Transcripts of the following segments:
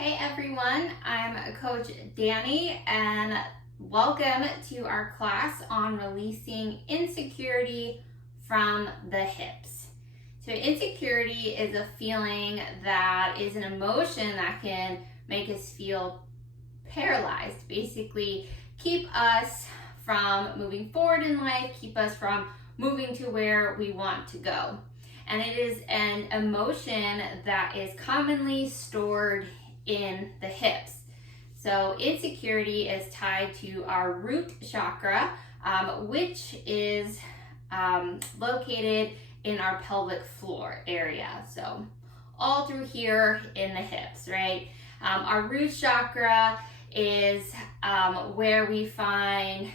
Hey everyone, I'm Coach Danny and welcome to our class on releasing insecurity from the hips. So insecurity is a feeling that is an emotion that can make us feel paralyzed, basically keep us from moving forward in life, keep us from moving to where we want to go. And it is an emotion that is commonly stored in the hips. So insecurity is tied to our root chakra, which is located in our pelvic floor area. So all through here in the hips, right? Our root chakra is where we find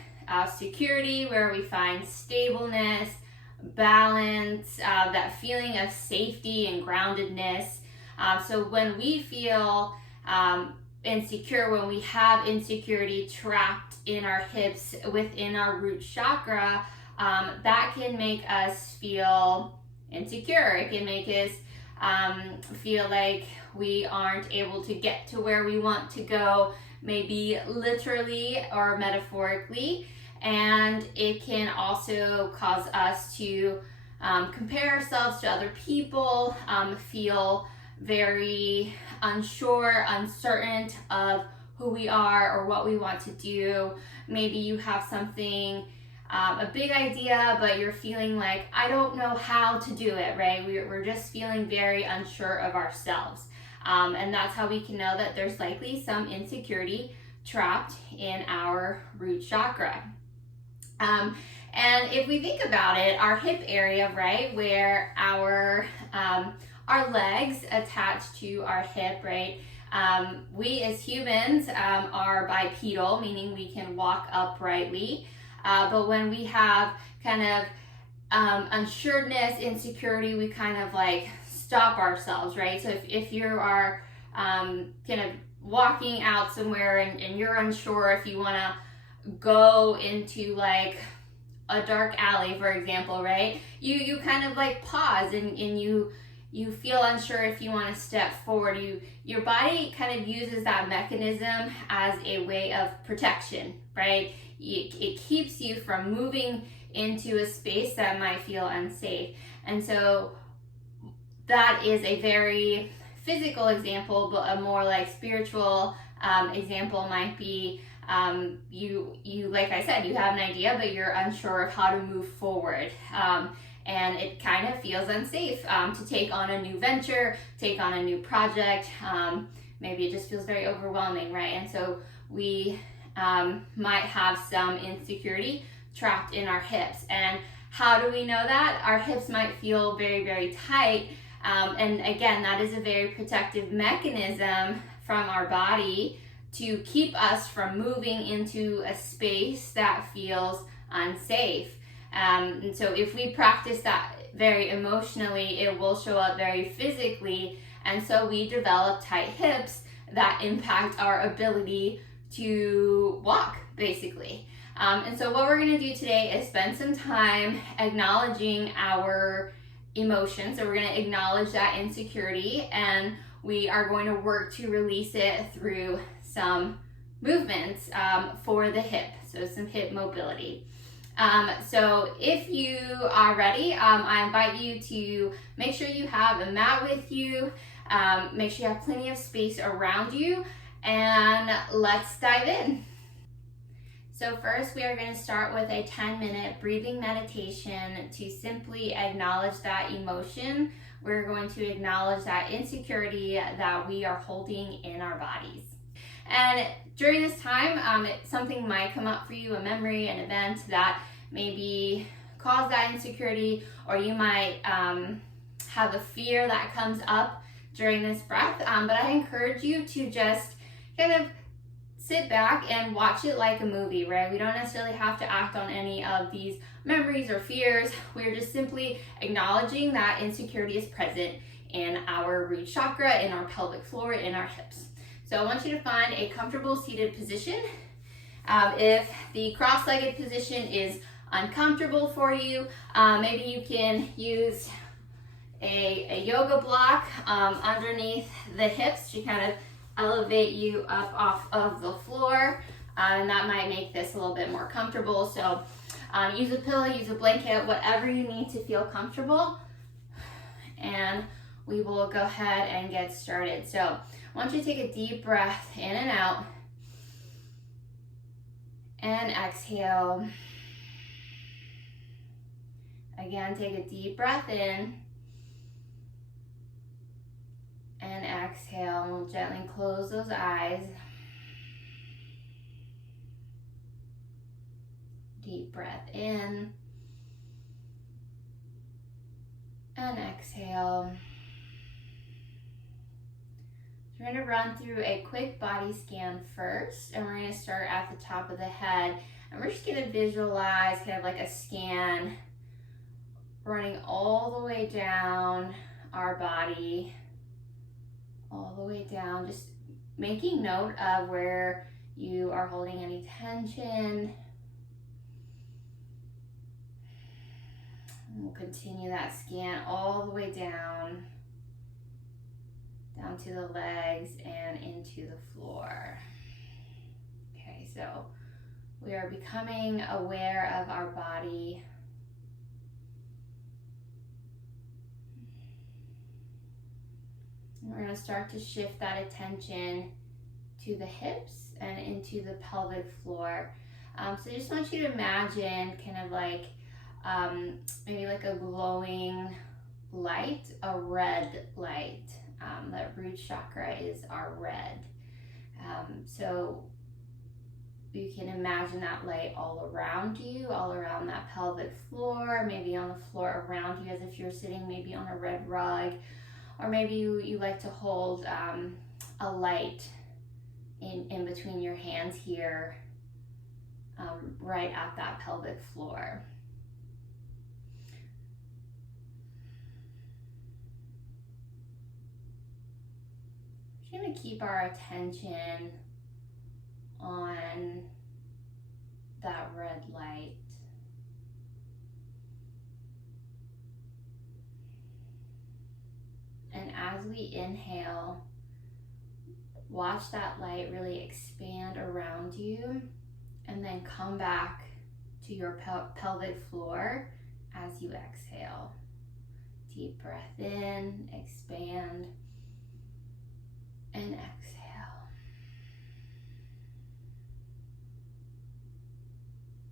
security, where we find stableness, balance, that feeling of safety and groundedness. So when we feel insecure, when we have insecurity trapped in our hips within our root chakra, that can make us feel insecure. It can make us feel like we aren't able to get to where we want to go, maybe literally or metaphorically. And it can also cause us to compare ourselves to other people, feel very unsure, uncertain of who we are or what we want to do. Maybe you have something, a big idea, but you're feeling like, I don't know how to do it, right? We're just feeling very unsure of ourselves. And that's how we can know that there's likely some insecurity trapped in our root chakra. And if we think about it, our hip area, right, where our legs attach to our hip, right? We as humans are bipedal, meaning we can walk uprightly. But when we have kind of unsureness, insecurity, we kind of like stop ourselves, right? So if you are kind of walking out somewhere and you're unsure if you want to go into like a dark alley, for example, right? You kind of like pause and you feel unsure if you want to step forward. Your body kind of uses that mechanism as a way of protection, right? It keeps you from moving into a space that might feel unsafe. And so that is a very physical example, but a more like spiritual example might be you like I said, you have an idea, but you're unsure of how to move forward. And it kind of feels unsafe to take on a new venture, take on a new project. Maybe it just feels very overwhelming, right? And so we might have some insecurity trapped in our hips. And how do we know that? Our hips might feel very, very tight. And again, that is a very protective mechanism from our body to keep us from moving into a space that feels unsafe. And so if we practice that very emotionally, it will show up very physically. And so we develop tight hips that impact our ability to walk, basically. And so what we're going to do today is spend some time acknowledging our emotions. So we're going to acknowledge that insecurity, and we are going to work to release it through some movements for the hip, so some hip mobility. So if you are ready, I invite you to make sure you have a mat with you, make sure you have plenty of space around you, and let's dive in. So first we are going to start with a 10-minute breathing meditation to simply acknowledge that emotion. We're going to acknowledge that insecurity that we are holding in our bodies. And during this time, something might come up for you, a memory, an event that maybe caused that insecurity, or you might have a fear that comes up during this breath. But I encourage you to just kind of sit back and watch it like a movie, right? We don't necessarily have to act on any of these memories or fears. We're just simply acknowledging that insecurity is present in our root chakra, in our pelvic floor, in our hips. So I want you to find a comfortable seated position. If the cross-legged position is uncomfortable for you, maybe you can use a yoga block underneath the hips to kind of elevate you up off of the floor, and that might make this a little bit more comfortable. So use a pillow, use a blanket, whatever you need to feel comfortable, and we will go ahead and get started. So I want you to take a deep breath in and out, and exhale. Again, take a deep breath in and exhale, and we'll gently close those eyes. Deep breath in and exhale. So we're going to run through a quick body scan first, and we're going to start at the top of the head, and we're just going to visualize kind of like a scan running all the way down our body, all the way down, just making note of where you are holding any tension. We'll continue that scan all the way down to the legs and into the floor. Okay, so we are becoming aware of our body. We're going to start to shift that attention to the hips and into the pelvic floor. So I just want you to imagine kind of like maybe like a glowing light, a red light. That root chakra is our red. So you can imagine that light all around you, all around that pelvic floor, maybe on the floor around you as if you're sitting maybe on a red rug, or maybe you like to hold a light in between your hands here, right at that pelvic floor. We're going to keep our attention on that red light. And as we inhale, watch that light really expand around you, and then come back to your pelvic floor as you exhale. Deep breath in, expand, and exhale.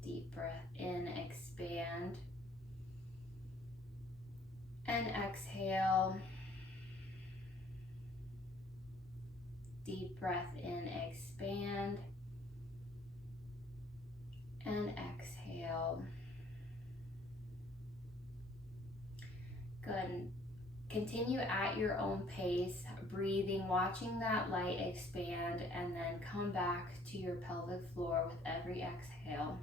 Deep breath in, expand, and exhale. Deep breath in, expand, and exhale. Good. Continue at your own pace, breathing, watching that light expand, and then come back to your pelvic floor with every exhale.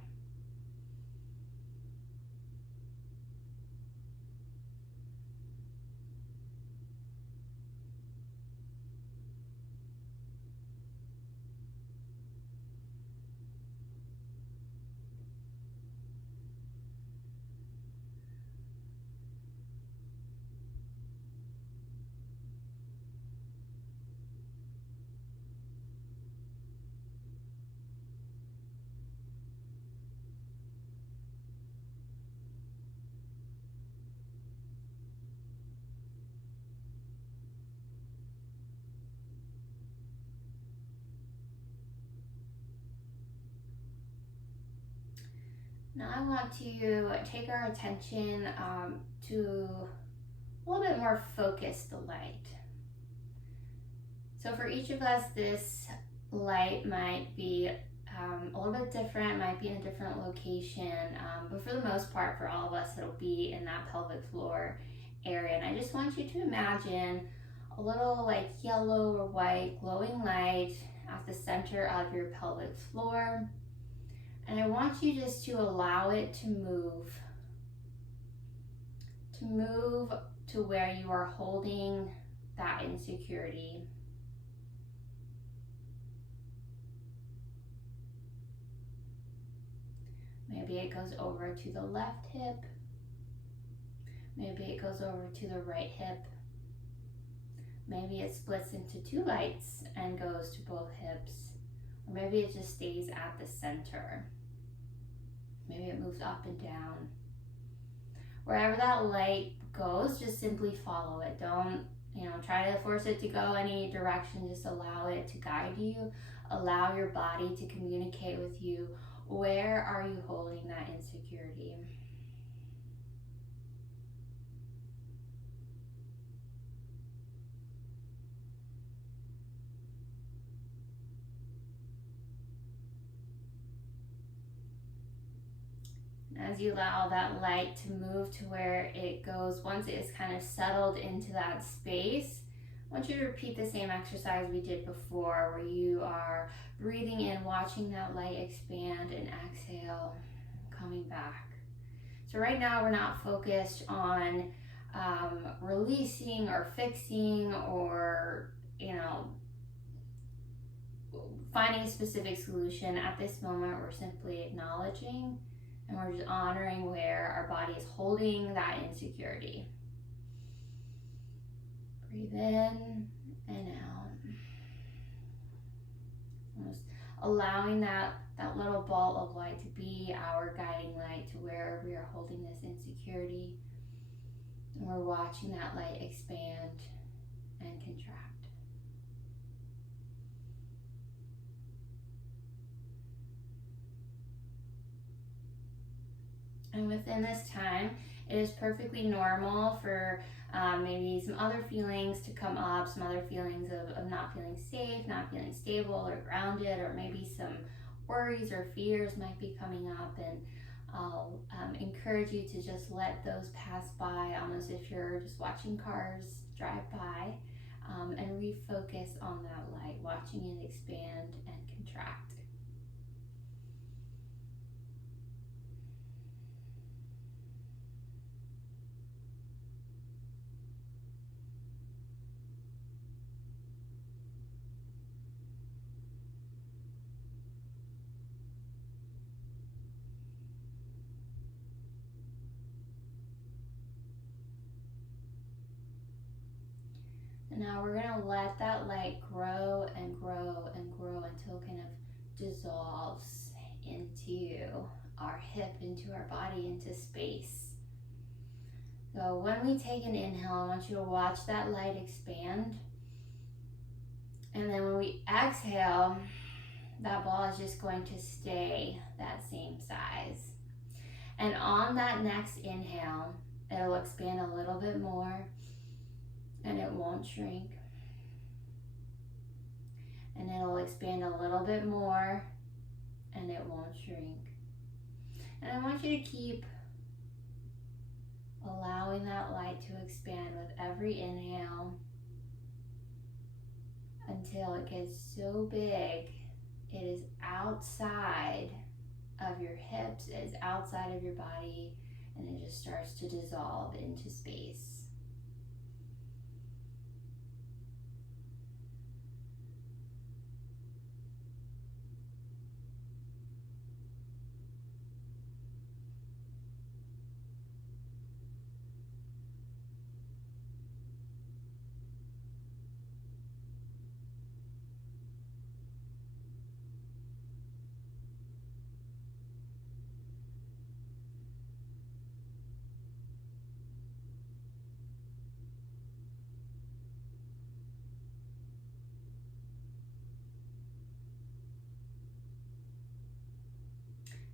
Now I want to take our attention to a little bit more focused light. So for each of us, this light might be a little bit different, might be in a different location, but for the most part, for all of us, it'll be in that pelvic floor area. And I just want you to imagine a little like yellow or white glowing light at the center of your pelvic floor. And I want you just to allow it to move to where you are holding that insecurity. Maybe it goes over to the left hip. Maybe it goes over to the right hip. maybe it splits into 2 lights and goes to both hips. Or maybe it just stays at the center. Maybe it moves up and down. Wherever that light goes, just simply follow it. Don't, try to force it to go any direction. Just allow it to guide you. Allow your body to communicate with you. Where are you holding that insecurity? As you allow that light to move to where it goes, once it is kind of settled into that space, I want you to repeat the same exercise we did before, where you are breathing in, watching that light expand, and exhale, coming back. So right now we're not focused on releasing or fixing or, finding a specific solution. At this moment, we're simply acknowledging and we're just honoring where our body is holding that insecurity. Breathe in and out. Just allowing that little ball of light to be our guiding light to where we are holding this insecurity. And we're watching that light expand and contract. And within this time, it is perfectly normal for maybe some other feelings to come up, some other feelings of not feeling safe, not feeling stable or grounded, or maybe some worries or fears might be coming up. And I'll encourage you to just let those pass by, almost if you're just watching cars drive by, and refocus on that light, watching it expand and contract. And now we're going to let that light grow and grow and grow until it kind of dissolves into our hip, into our body, into space. So when we take an inhale, I want you to watch that light expand. And then when we exhale, that ball is just going to stay that same size. And on that next inhale, it'll expand a little bit more. And it won't shrink. And it'll expand a little bit more, and it won't shrink. And I want you to keep allowing that light to expand with every inhale until it gets so big it is outside of your hips, it is outside of your body, and it just starts to dissolve into space.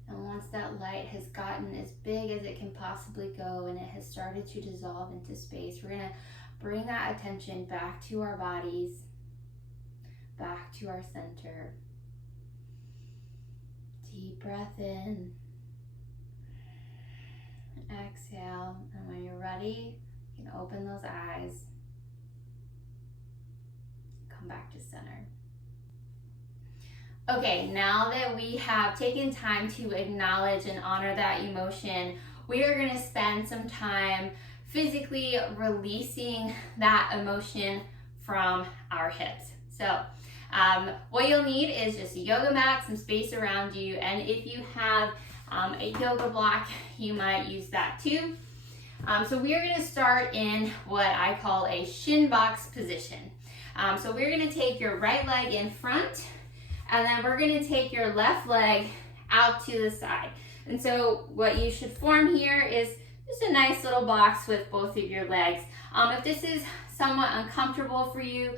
And once that light has gotten as big as it can possibly go and it has started to dissolve into space, we're going to bring that attention back to our bodies, back to our center. Deep breath in. Exhale. And when you're ready, you can open those eyes. Come back to center. Okay, now that we have taken time to acknowledge and honor that emotion, we are going to spend some time physically releasing that emotion from our hips. So what you'll need is just a yoga mat, some space around you, and if you have a yoga block, you might use that too. So we are going to start in what I call a shin box position. So we're going to take your right leg in front, and then we're going to take your left leg out to the side. And so what you should form here is just a nice little box with both of your legs. If this is somewhat uncomfortable for you,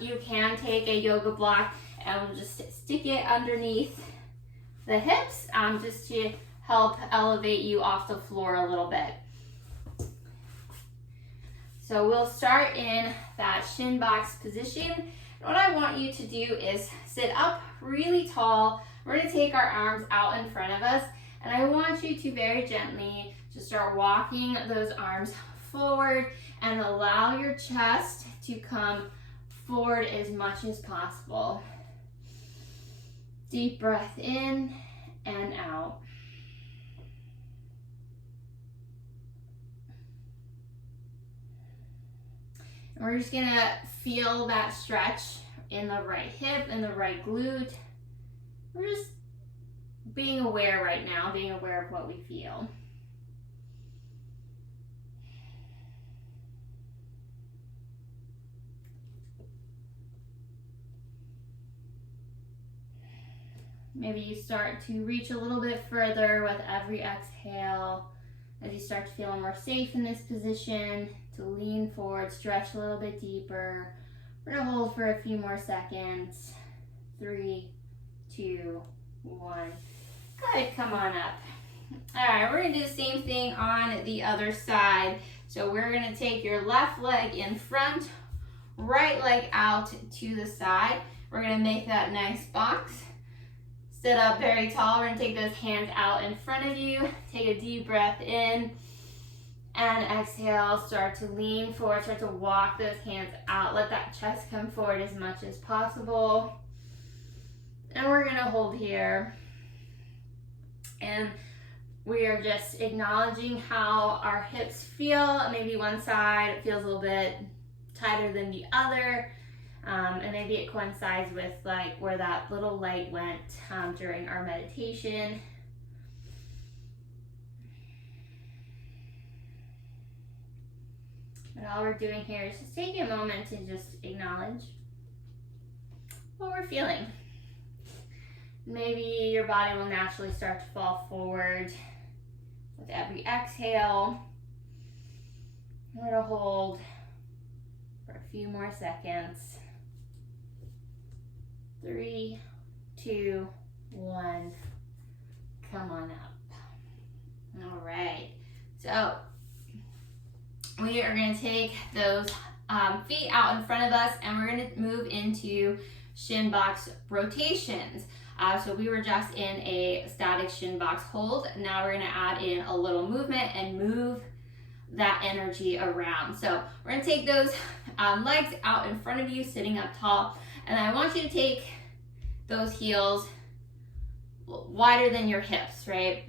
you can take a yoga block and just stick it underneath the hips just to help elevate you off the floor a little bit. So we'll start in that shin box position. What I want you to do is sit up really tall. We're going to take our arms out in front of us, and I want you to very gently just start walking those arms forward and allow your chest to come forward as much as possible. Deep breath in and out. And we're just gonna feel that stretch in the right hip and the right glute. We're just being aware right now, being aware of what we feel. Maybe you start to reach a little bit further with every exhale as you start to feel more safe in this position, to lean forward, stretch a little bit deeper. We're gonna hold for a few more seconds. 3, 2, 1. Good, come on up. All right, we're gonna do the same thing on the other side. So we're gonna take your left leg in front, right leg out to the side. We're gonna make that nice box. Sit up very tall. We're gonna take those hands out in front of you. Take a deep breath in and exhale. Start to lean forward, start to walk those hands out. Let that chest come forward as much as possible. And we're gonna hold here. And we are just acknowledging how our hips feel. Maybe one side feels a little bit tighter than the other. And maybe it coincides with like where that little light went during our meditation. And all we're doing here is just taking a moment to just acknowledge what we're feeling. Maybe your body will naturally start to fall forward with every exhale. We're going to hold for a few more seconds. 3, 2, 1. Come on up. All right. So we are going to take those feet out in front of us, and we're going to move into shin box rotations. So we were just in a static shin box hold. Now we're going to add in a little movement and move that energy around. So we're going to take those legs out in front of you, sitting up tall. And I want you to take those heels wider than your hips, right?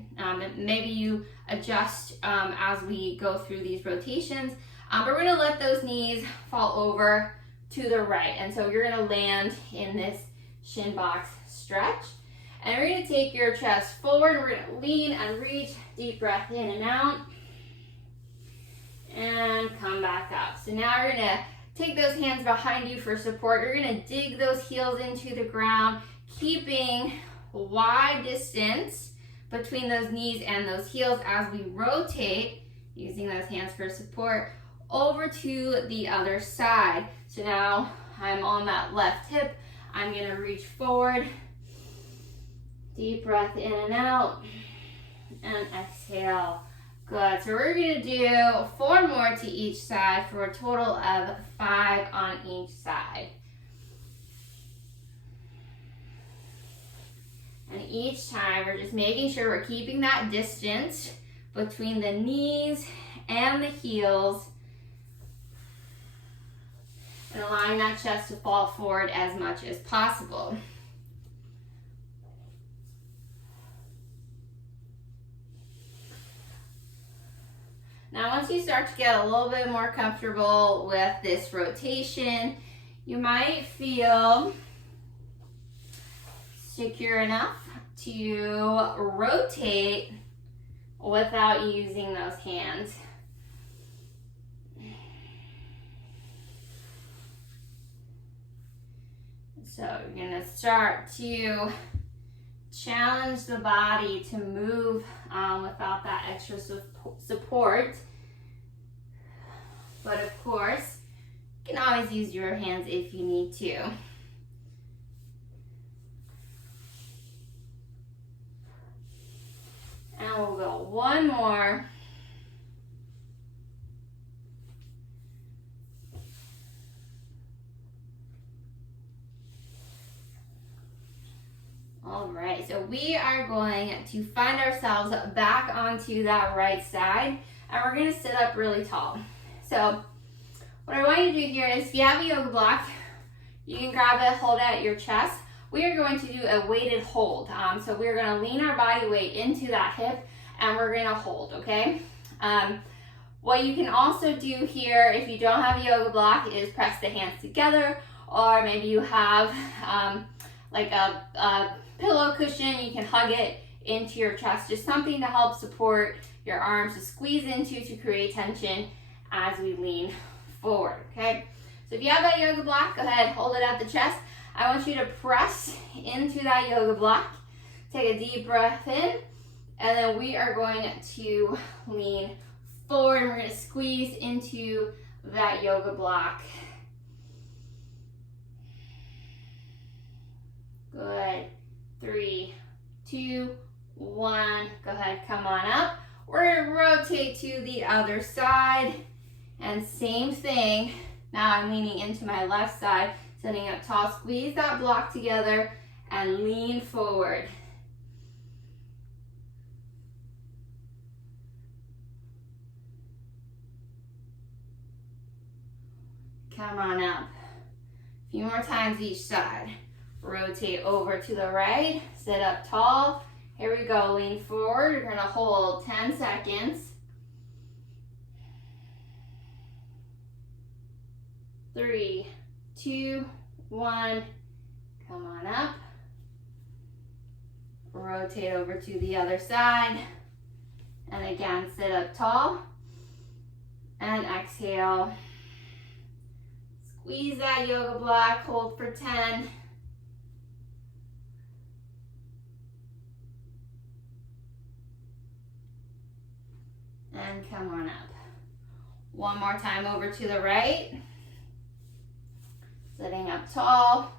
Maybe you adjust as we go through these rotations, but we're gonna let those knees fall over to the right. And so you're gonna land in this shin box stretch. And we're gonna take your chest forward. We're gonna lean and reach, deep breath in and out. And come back up. So now we're gonna take those hands behind you for support. You're gonna dig those heels into the ground, keeping wide distance between those knees and those heels as we rotate, using those hands for support, over to the other side. So now I'm on that left hip. I'm gonna reach forward, deep breath in and out, and exhale. Good, so we're gonna do 4 more to each side for a total of 5 on each side. And each time we're just making sure we're keeping that distance between the knees and the heels and allowing that chest to fall forward as much as possible. Now, once you start to get a little bit more comfortable with this rotation, you might feel secure enough to rotate without using those hands. So you're gonna start to challenge the body to move without that extra support. But of course, you can always use your hands if you need to. And we'll go one more. All right, so we are going to find ourselves back onto that right side, and we're gonna sit up really tall. So what I want you to do here is, if you have a yoga block, you can grab it, hold it at your chest. We are going to do a weighted hold. So we're gonna lean our body weight into that hip, and we're gonna hold, okay? What you can also do here, if you don't have a yoga block, is press the hands together, or maybe you have like a pillow cushion, you can hug it into your chest, just something to help support your arms to squeeze into to create tension as we lean forward, okay? So if you have that yoga block, go ahead, hold it at the chest. I want you to press into that yoga block. Take a deep breath in, and then we are going to lean forward, and we're gonna squeeze into that yoga block. Good. 3, 2, 1. Go ahead, come on up. We're gonna rotate to the other side, and same thing. Now I'm leaning into my left side, sitting up tall. Squeeze that block together and lean forward. Come on up. A few more times each side. Rotate over to the right, sit up tall. Here we go, lean forward. You're gonna hold 10 seconds. 3, 2, 1. Come on up. Rotate over to the other side. And again, sit up tall. And exhale. Squeeze that yoga block, hold for 10. And come on up. One more time over to the right. Sitting up tall.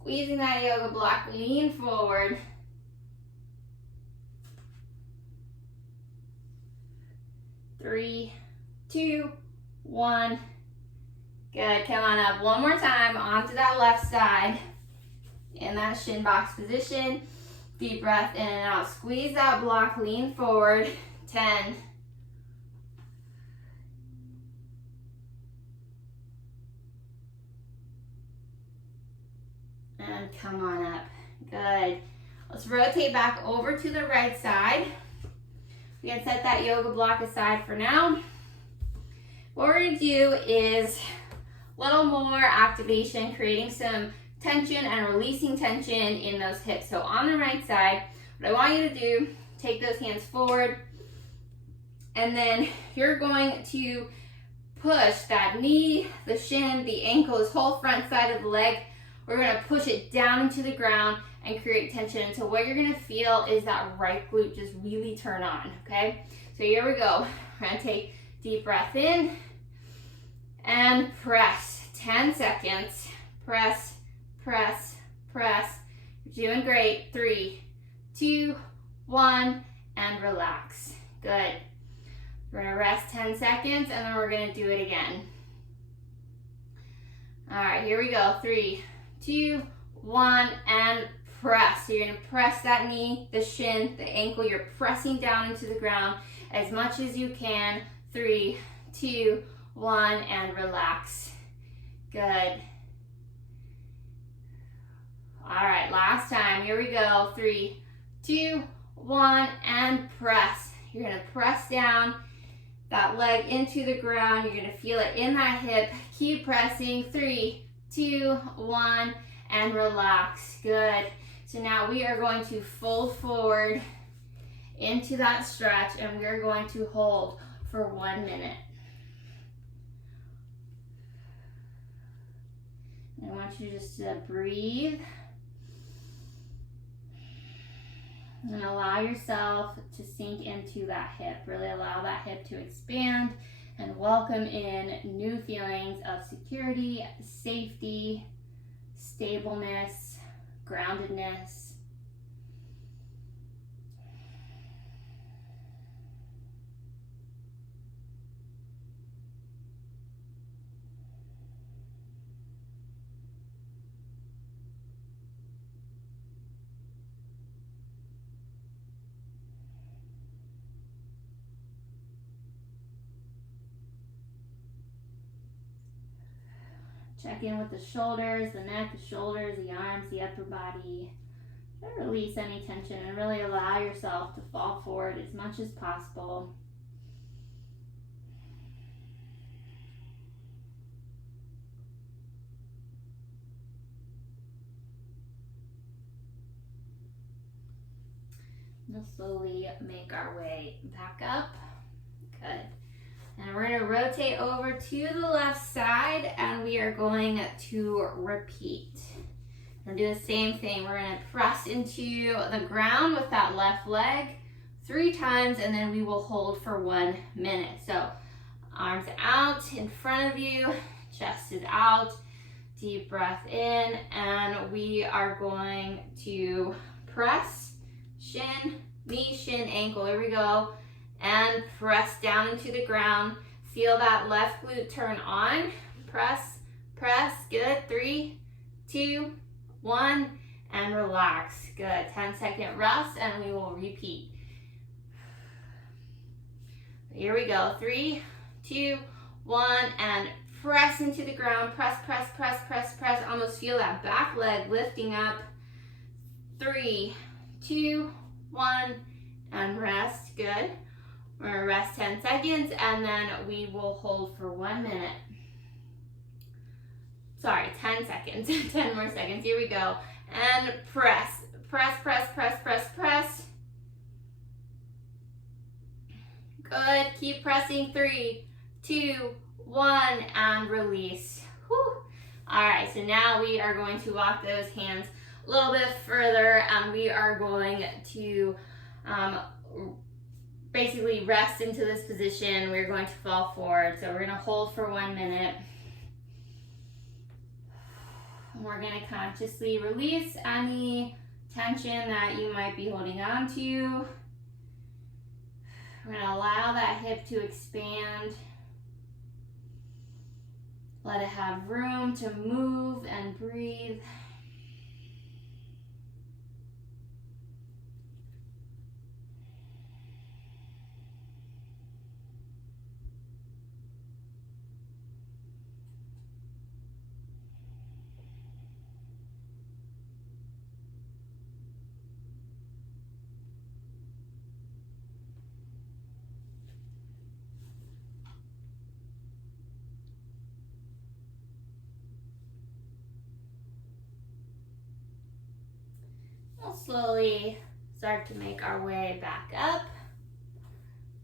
Squeezing that yoga block, lean forward. 3, 2, 1. Good, come on up. One more time, onto that left side. In that shin box position. Deep breath in and out. Squeeze that block, lean forward. 10. And come on up. Good. Let's rotate back over to the right side. We can set that yoga block aside for now. What we're going to do is a little more activation, creating some tension and releasing tension in those hips. So on the right side, what I want you to do, take those hands forward, and then you're going to push that knee, the shin, the ankle, this whole front side of the leg. We're going to push it down into the ground and create tension. So what you're going to feel is that right glute just really turn on, okay? So here we go. We're going to take deep breath in and press. 10 seconds. Press, press, press. You're doing great. 3, 2, 1, and relax. Good. We're going to rest 10 seconds, and then we're going to do it again. All right, here we go. 3, 2, 1, and press. So you're going to press that knee, the shin, the ankle. You're pressing down into the ground as much as you can. 3, 2, 1, and relax. Good. All right, last time. Here we go. 3, 2, 1, and press. You're going to press down that leg into the ground. You're going to feel it in that hip. Keep pressing. 3, 2, 1, and relax. Good. So now we are going to fold forward into that stretch, and we are going to hold for 1 minute. I want you just to breathe and allow yourself to sink into that hip. Really allow that hip to expand and welcome in new feelings of security, safety, stableness, groundedness. Check in with the shoulders, the neck, the shoulders, the arms, the upper body. Try to release any tension and really allow yourself to fall forward as much as possible. We'll slowly make our way back up. Good. And we're going to rotate over to the left side and we are going to repeat. We're going to do the same thing. We're going to press into the ground with that left leg 3 times and then we will hold for 1 minute. So arms out in front of you, chest is out, deep breath in, and we are going to press, shin, knee, shin, ankle. Here we go. And press down into the ground. Feel that left glute turn on. Press, press. Good. 3, 2, 1. And relax. Good. 10-second rest and we will repeat. Here we go. 3, 2, 1. And press into the ground. Press, press, press, press, press. Almost feel that back leg lifting up. 3, 2, 1. And rest. Good. We're going to rest 10 seconds and then we will hold for 1 minute. Sorry, 10 seconds. 10 more seconds. Here we go. And press. Press, press, press, press, press. Good. Keep pressing. 3, 2, 1, and release. Whew. All right, so now we are going to walk those hands a little bit further and we are going to basically rest into this position. We're going to fall forward. So we're going to hold for 1 minute. We're going to consciously release any tension that you might be holding on to. We're going to allow that hip to expand. Let it have room to move and breathe. We'll slowly start to make our way back up.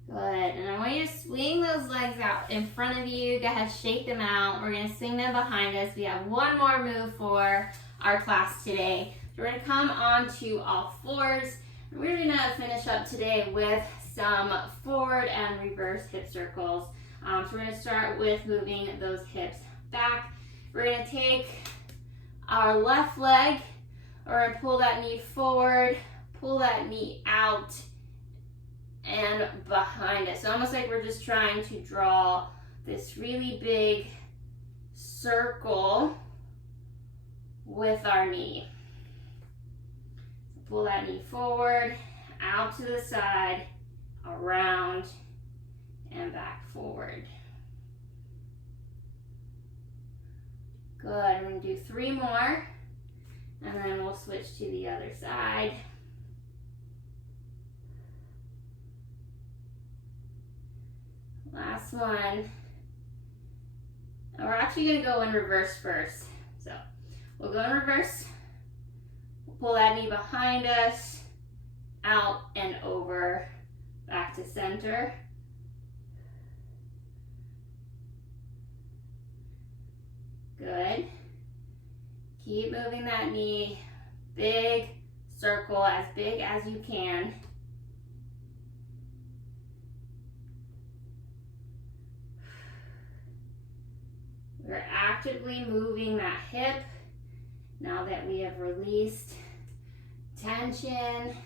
Good, and I want you to swing those legs out in front of you. Go ahead, shake them out. We're gonna swing them behind us. We have one more move for our class today. So we're gonna come onto all fours. And we're gonna finish up today with some forward and reverse hip circles. So we're gonna start with moving those hips back. We're gonna take our left leg. We're going to pull that knee forward, pull that knee out, and behind us. So almost like we're just trying to draw this really big circle with our knee. So pull that knee forward, out to the side, around, and back forward. Good. We're going to do 3 more. And then we'll switch to the other side. Last one. And we're actually going to go in reverse first. So we'll go in reverse. We'll pull that knee behind us, out and over, back to center. Good. Keep moving that knee. Big circle, as big as you can. We're actively moving that hip now that we have released tension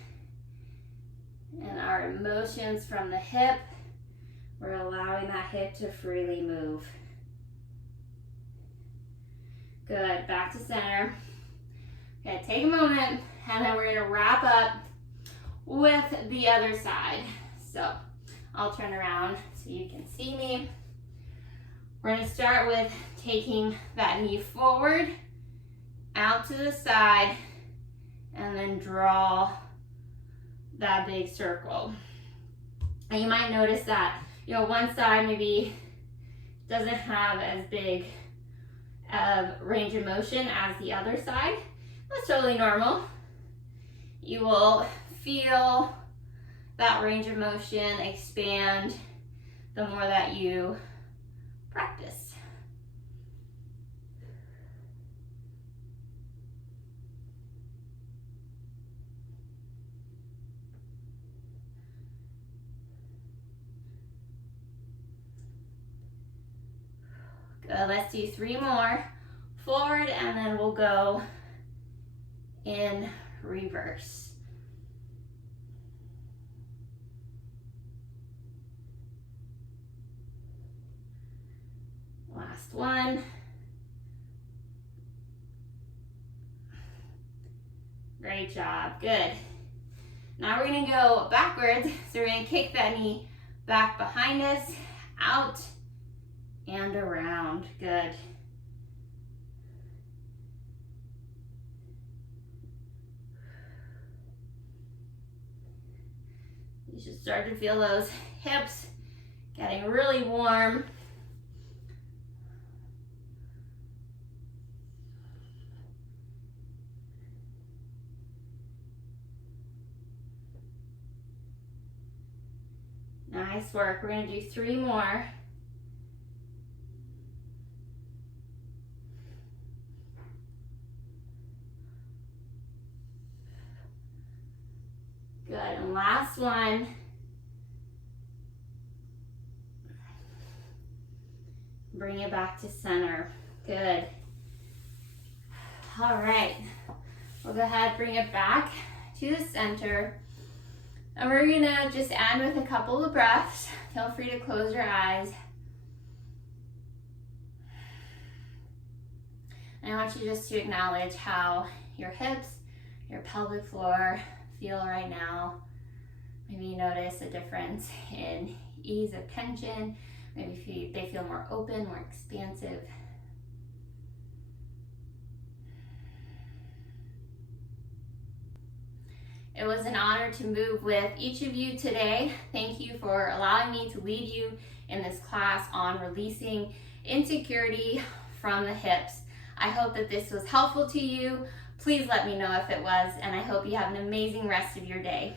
and our emotions from the hip. We're allowing that hip to freely move. Good, back to center. Okay, take a moment, and then we're gonna wrap up with the other side. So I'll turn around so you can see me. We're gonna start with taking that knee forward, out to the side, and then draw that big circle. And you might notice that, one side maybe doesn't have as big of range of motion as the other side. That's totally normal. You will feel that range of motion expand the more that you practice. Good, let's do 3 more. Forward, and then we'll go in reverse. Last one. Great job, good. Now we're gonna go backwards. So we're gonna kick that knee back behind us, out and around, good. You should start to feel those hips getting really warm. Nice work. We're going to do 3 more. Good, and last one. Bring it back to center. Good. All right, we'll go ahead, bring it back to the center. And we're gonna just end with a couple of breaths. Feel free to close your eyes. And I want you just to acknowledge how your hips, your pelvic floor feel right now. Maybe you notice a difference in ease of tension. Maybe they feel more open, more expansive. It was an honor to move with each of you today. Thank you for allowing me to lead you in this class on releasing insecurity from the hips. I hope that this was helpful to you. Please let me know if it was, and I hope you have an amazing rest of your day.